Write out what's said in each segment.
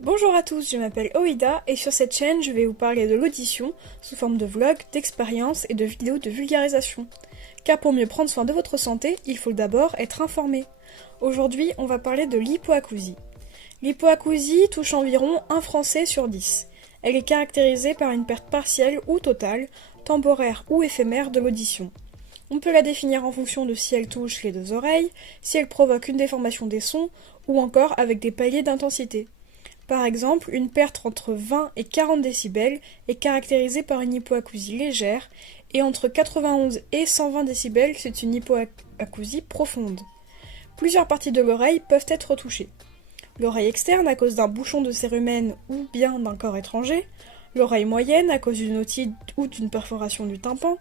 Bonjour à tous, je m'appelle Oida et sur cette chaîne je vais vous parler de l'audition sous forme de vlogs, d'expériences et de vidéos de vulgarisation. Car pour mieux prendre soin de votre santé, il faut d'abord être informé. Aujourd'hui, on va parler de l'hypoacousie. L'hypoacousie touche environ un Français sur 10. Elle est caractérisée par une perte partielle ou totale, temporaire ou éphémère de l'audition. On peut la définir en fonction de si elle touche les deux oreilles, si elle provoque une déformation des sons ou encore avec des paliers d'intensité. Par exemple, une perte entre 20 et 40 décibels est caractérisée par une hypoacousie légère et entre 91 et 120 décibels, c'est une hypoacousie profonde. Plusieurs parties de l'oreille peuvent être touchées. L'oreille externe à cause d'un bouchon de cérumen ou bien d'un corps étranger, l'oreille moyenne à cause d'une otite ou d'une perforation du tympan,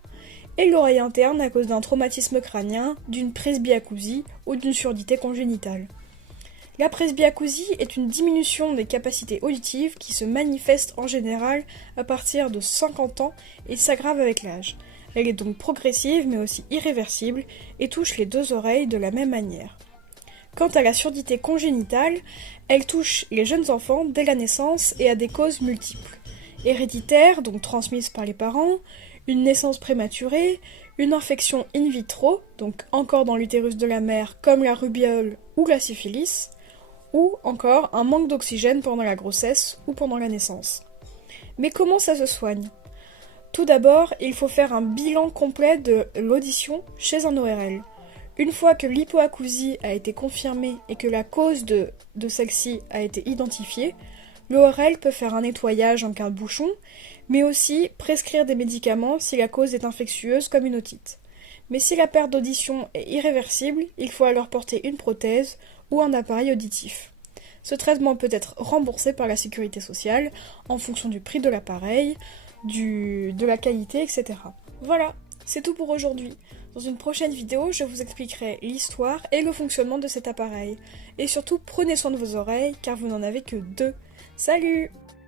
et l'oreille interne à cause d'un traumatisme crânien, d'une presbyacousie ou d'une surdité congénitale. La presbyacousie est une diminution des capacités auditives qui se manifeste en général à partir de 50 ans et s'aggrave avec l'âge. Elle est donc progressive mais aussi irréversible et touche les deux oreilles de la même manière. Quant à la surdité congénitale, elle touche les jeunes enfants dès la naissance et a des causes multiples. Héréditaire, donc transmise par les parents, une naissance prématurée, une infection in vitro, donc encore dans l'utérus de la mère comme la rubéole ou la syphilis, ou encore un manque d'oxygène pendant la grossesse ou pendant la naissance. Mais comment ça se soigne ? Tout d'abord, il faut faire un bilan complet de l'audition chez un ORL. Une fois que l'hypoacousie a été confirmée et que la cause de celle-ci a été identifiée, l'ORL peut faire un nettoyage en cas de bouchon, mais aussi prescrire des médicaments si la cause est infectieuse comme une otite. Mais si la perte d'audition est irréversible, il faut alors porter une prothèse ou un appareil auditif. Ce traitement peut être remboursé par la sécurité sociale en fonction du prix de l'appareil, de la qualité, etc. Voilà, c'est tout pour aujourd'hui. Dans une prochaine vidéo, je vous expliquerai l'histoire et le fonctionnement de cet appareil. Et surtout, prenez soin de vos oreilles car vous n'en avez que deux. Salut!